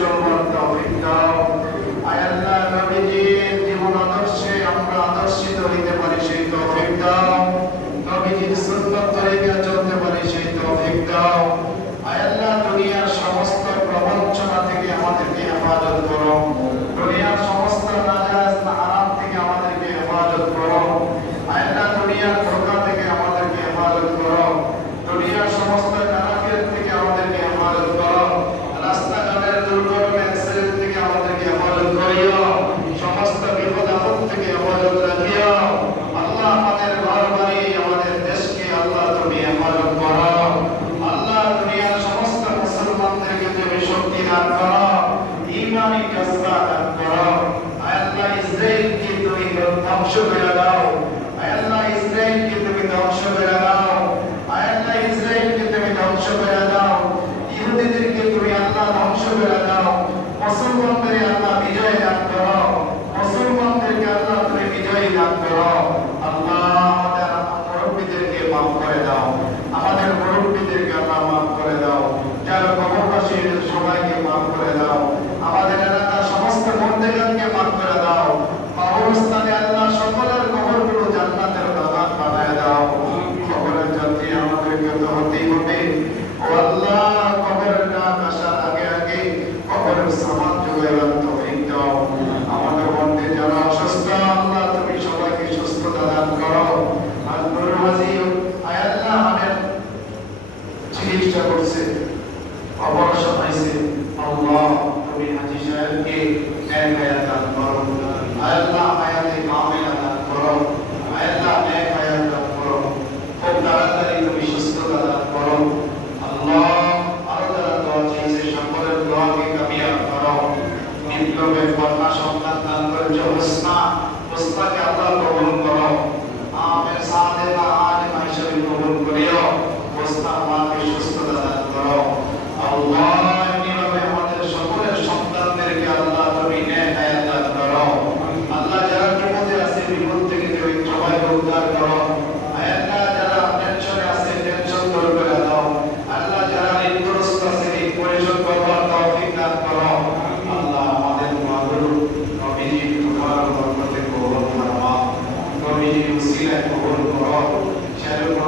চলবার তৌফিক দাও। আয় আল্লাহ, নবীজির জীবন আদর্শে আমরা আদর্শিত হইতে পারি সেই তৌফিক দাও। নবীজির সুন্নাত তরিকায় চলতে পারি সেই তৌফিক দাও। আয় আল্লাহ, দুনিয়ার সমস্ত প্রবঞ্চনা থেকে আমাদেরকে হেফাজত করো। দুনিয়ার সমস্ত নাজায়েজ হারাম থেকে আমাদেরকে হেফাজত করো। আয় আল্লাহ, দুনিয়ার ধোঁকা থেকে আমাদেরকে হেফাজত করো। দুনিয়ার সমস্ত কারাফিয়ত থেকে আমাদেরকে হেফাজত করো। রাস্তাঘাটের দুর্ঘটনা অ্যাক্সিডেন্ট থেকে আমাদেরকে হেফাজত করিও। সমস্ত বিপদ আপদ থেকে হেফাজত রাখিও। আল্লাহ, আমাদের ঘর বাড়ি আমাদের দেশকে আল্লাহ তুমি হেফাজত করো। আল্লাহ, দুনিয়ার সমস্ত মুসলমানদেরকে তুমি শক্তি দান করো, ঈমানি জজ্বা দান করো। আয় আল্লাহ, ইসরায়েলকে তুমি ধ্বংস করে দাও। আয় আল্লাহ, ইসরায়েলকে তুমি ধ্বংস করে দাও। আয় আল্লাহ, ইসরায়েলকে তুমি ধ্বংস করে দাও। ইহুদিদেরকে তুমি আল্লাহ ধ্বংস করে দাও। মুসলমানদের আল্লাহ বিজয় দান করো। মুসলমানদেরকে আল্লাহ তুমি বিজয় দান করো। আল্লাহ, আমাদের মুরব্বীদেরকে মাফ করে দাও। আমাদের মুরব্বীদেরকে আল্লাহ মাফ করে দাও। যারা কবরবাসী সবাইকে মাফ করে দাও। আমাদের এলাকার সমস্ত মুর্দেগানকে মাফ করে দাও। কবরস্থানে আল্লাহ সকলের কবরগুলো জান্নাতের বাগান বানায় দাও। কবরের যাত্রী আমাদেরকে তো হতেই হবে। ও আল্লাহ, কবরের ডাক আসার আগে আগে কবরের সামান জোগাড় তৌফিক দাও। আমাদের মধ্যে যারা অসুস্থ আল্লাহ তুমি সবাইকে সুস্থতা দান করো। আর নুরুল হাজির আয় আল্লাহ, আমাদের চিকিৎসা করছে, অপারেশন হয়েছে, আল্লাহ তুমি হাজী সাহেবকে নেক হায়াত দান করো। আয় আল্লাহ, হায়াতে কামিলা দান করো। আয় আল্লাহ, নেক হায়াত দান করো। খুব তাড়াতাড়ি তুমি সুস্থতা দান করো। আল্লাহ, আরো যারা দোয়া চাইছে সকলের দোয়াকে কামিয়াব করো। বিপ্লবের কন্যা সন্তান দান করেছ হোসনা, হোসনাকে আল্লাহ কবুল করো। আমের সাদেনা আলিমা হিসেবে কবুল করিও। হোসনা মাকে সুস্থতা দান করো। আল্লাহ, এমনিভাবে আমাদের সকলের সন্তানদেরকে আল্লাহ তুমি নেক হায়াত দান করো। আল্লাহ, যারা বিপদে আছে বিপদ থেকে তুমি সবাইকে উদ্ধার করো। আয় আল্লাহ, যারা টেনশনে আছে টেনশন দূর করে দাও। আল্লাহ, যারা ঋণগ্রস্ত আছে ঋণ পরিশোধ করবার তৌফিক দান করো। আল্লাহ, আমাদের মাগুর নবীজি তোমার বরকতে কবুল ফরমাও। নবীজি উসিলায় কবুল করো। সেরকম